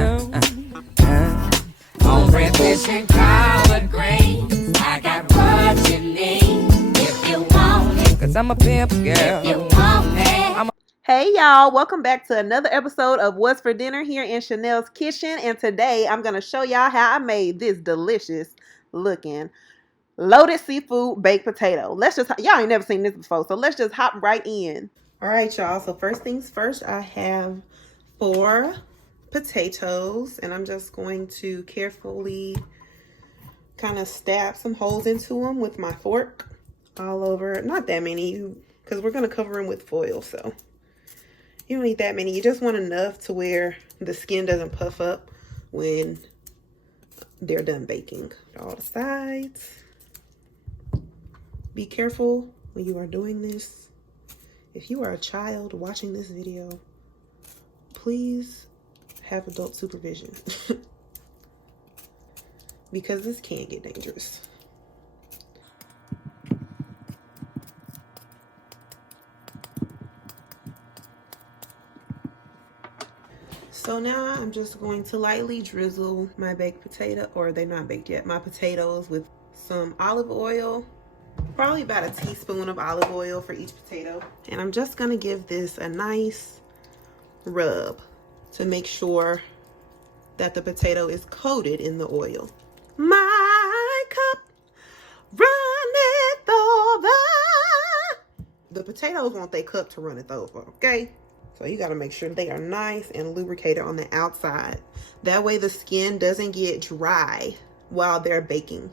On breakfast and collard greens, I got what you need if you want it. Cause I'm a pimp girl. If you want it. Hey y'all, welcome back to another episode of What's for Dinner here in Chanel's kitchen. And today I'm going to show y'all how I made this delicious looking loaded seafood baked potato. Y'all ain't never seen this before, so let's just hop right in. All right, y'all, so first things first, I have 4 potatoes, and I'm just going to carefully kind of stab some holes into them with my fork all over. Not that many, because we're going to cover them with foil, so you don't need that many. You just want enough to where the skin doesn't puff up when they're done baking. All the sides. Be careful when you are doing this. If you are a child watching this video, please have adult supervision because this can get dangerous. So now I'm just going to lightly drizzle my baked potato, or they're not baked yet, my potatoes with some olive oil. Probably about a teaspoon of olive oil for each potato. And I'm just gonna give this a nice rub to make sure that the potato is coated in the oil. My cup runneth over. The potatoes want their cup to runneth over, okay? So you gotta make sure they are nice and lubricated on the outside. That way the skin doesn't get dry while they're baking.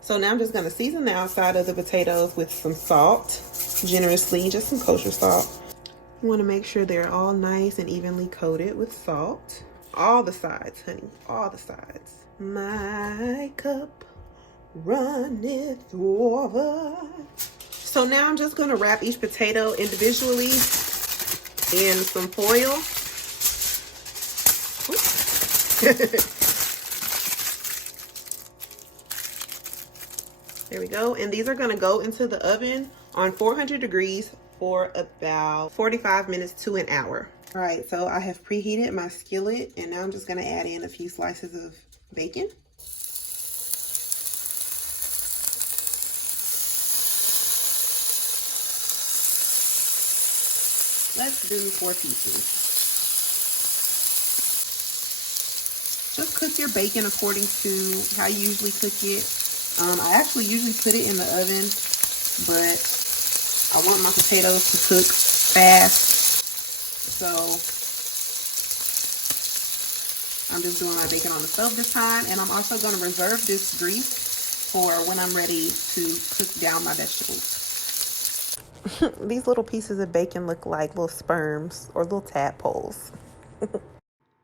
So now I'm just gonna season the outside of the potatoes with some salt, generously, just some kosher salt. You wanna make sure they're all nice and evenly coated with salt. All the sides, honey, all the sides. My cup runneth over. So now I'm just gonna wrap each potato individually in some foil. There we go. And these are going to go into the oven on 400 degrees for about 45 minutes to an hour. All right, so I have preheated my skillet, and now I'm just going to add in a few slices of bacon. Let's do 4 pieces. Just cook your bacon according to how you usually cook it. I actually usually put it in the oven, but I want my potatoes to cook fast. So I'm just doing my bacon on the stove this time. And I'm also going to reserve this grease for when I'm ready to cook down my vegetables. These little pieces of bacon look like little sperms or little tadpoles.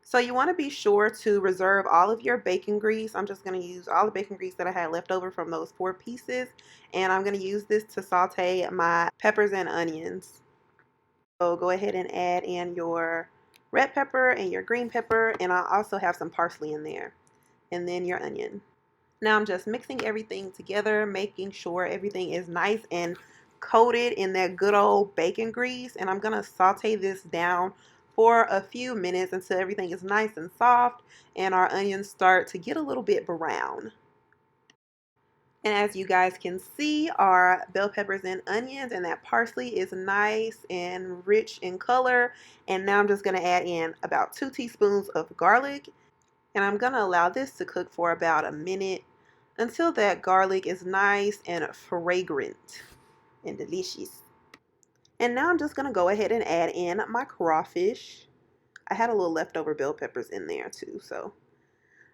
So you want to be sure to reserve all of your bacon grease. I'm just going to use all the bacon grease that I had left over from those 4 pieces. And I'm going to use this to saute my peppers and onions. So go ahead and add in your red pepper and your green pepper. And I also have some parsley in there. And then your onion. Now I'm just mixing everything together, making sure everything is nice and coated in that good old bacon grease. And I'm going to saute this down for a few minutes until everything is nice and soft and our onions start to get a little bit brown. And as you guys can see, our bell peppers and onions and that parsley is nice and rich in color. And now I'm just going to add in about 2 teaspoons of garlic. And I'm going to allow this to cook for about a minute until that garlic is nice and fragrant and delicious. And now I'm just going to go ahead and add in my crawfish. I had a little leftover bell peppers in there too, so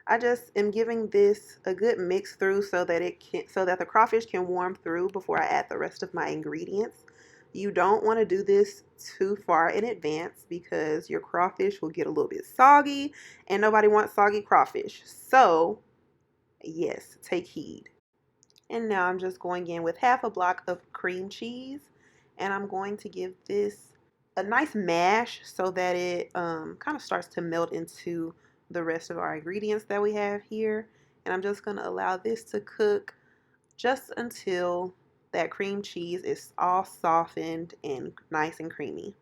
I just am giving this a good mix through so that the crawfish can warm through before I add the rest of my ingredients. You don't want to do this too far in advance because your crawfish will get a little bit soggy and nobody wants soggy crawfish. So yes, take heed. And now I'm just going in with half a block of cream cheese, and I'm going to give this a nice mash so that it kind of starts to melt into the rest of our ingredients that we have here. And I'm just going to allow this to cook just until that cream cheese is all softened and nice and creamy.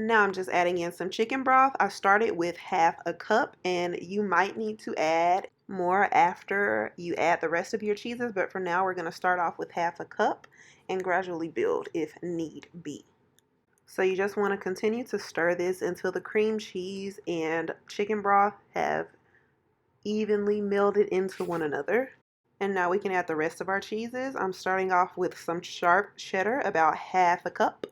Now I'm just adding in some chicken broth. I started with half a cup, and you might need to add more after you add the rest of your cheeses, but for now we're going to start off with half a cup and gradually build if need be. So you just want to continue to stir this until the cream cheese and chicken broth have evenly melded into one another. And now we can add the rest of our cheeses. I'm starting off with some sharp cheddar, about half a cup.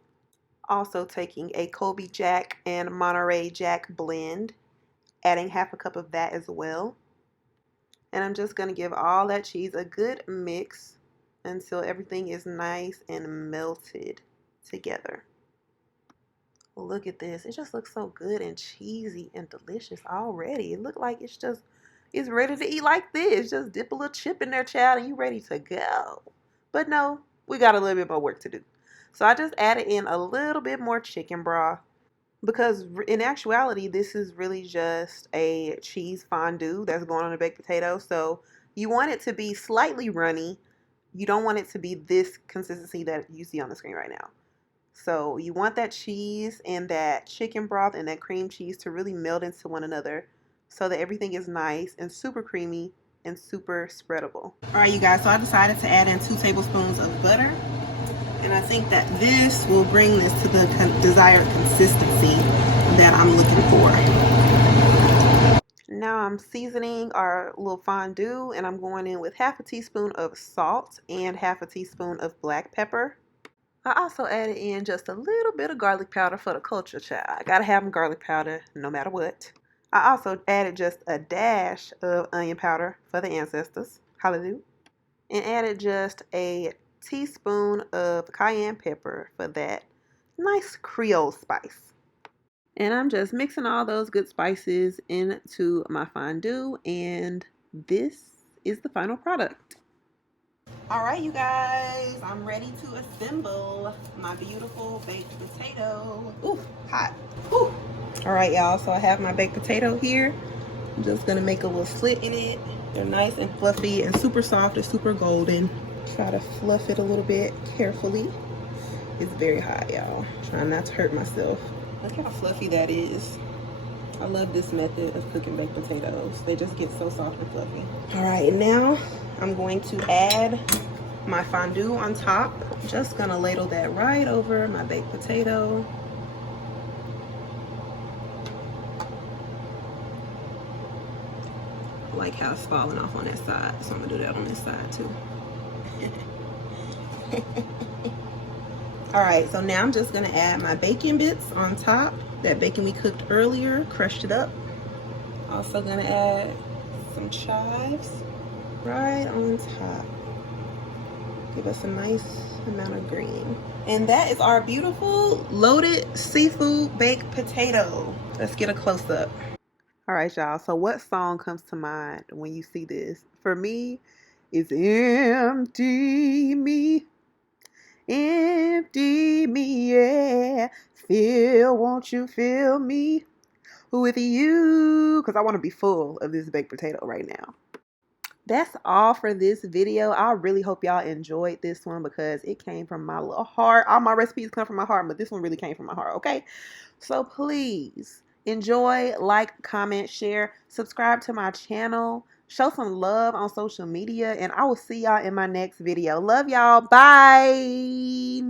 Also taking a Colby Jack and Monterey Jack blend, adding half a cup of that as well. And I'm just going to give all that cheese a good mix until everything is nice and melted together. Look at this. It just looks so good and cheesy and delicious already. It looks like it's ready to eat like this. Just dip a little chip in there, child, and you ready to go. But no, we got a little bit more work to do. So I just added in a little bit more chicken broth because in actuality, this is really just a cheese fondue that's going on a baked potato. So you want it to be slightly runny. You don't want it to be this consistency that you see on the screen right now. So you want that cheese and that chicken broth and that cream cheese to really meld into one another so that everything is nice and super creamy and super spreadable. All right, you guys, so I decided to add in 2 tablespoons of butter. And I think that this will bring this to the desired consistency that I'm looking for. Now I'm seasoning our little fondue, and I'm going in with half a teaspoon of salt and half a teaspoon of black pepper. I also added in just a little bit of garlic powder for the culture, child. I gotta have them garlic powder no matter what. I also added just a dash of onion powder for the ancestors. Hallelujah. And added just a teaspoon of cayenne pepper for that nice Creole spice. And I'm just mixing all those good spices into my fondue, and this is the final product. All right, you guys, I'm ready to assemble my beautiful baked potato. Ooh, hot. Ooh. All right, y'all, so I have my baked potato here. I'm just gonna make a little slit in it. They're nice and fluffy and super soft and super golden. Try to fluff it a little bit carefully. It's very hot, y'all. Trying not to hurt myself. Look how fluffy that is. I love this method of cooking baked potatoes. They just get so soft and fluffy. All right, now I'm going to add my fondue on top. Just gonna ladle that right over my baked potato. I like how it's falling off on that side, so I'm gonna do that on this side too. All right, so now I'm just gonna add my bacon bits on top. That bacon we cooked earlier, crushed it up. Also gonna add some chives right on top. Give us a nice amount of green. And that is our beautiful loaded seafood baked potato. Let's get a close up. All right, y'all, so what song comes to mind when you see this? For me, it's Empty Me. Empty me, yeah. Won't you fill me with you? Because I want to be full of this baked potato right now. That's all for this video. I really hope y'all enjoyed this one because it came from my little heart. All my recipes come from my heart, but this one really came from my heart, okay? So please enjoy, like, comment, share, subscribe to my channel. Show some love on social media, and I will see y'all in my next video. Love y'all. Bye.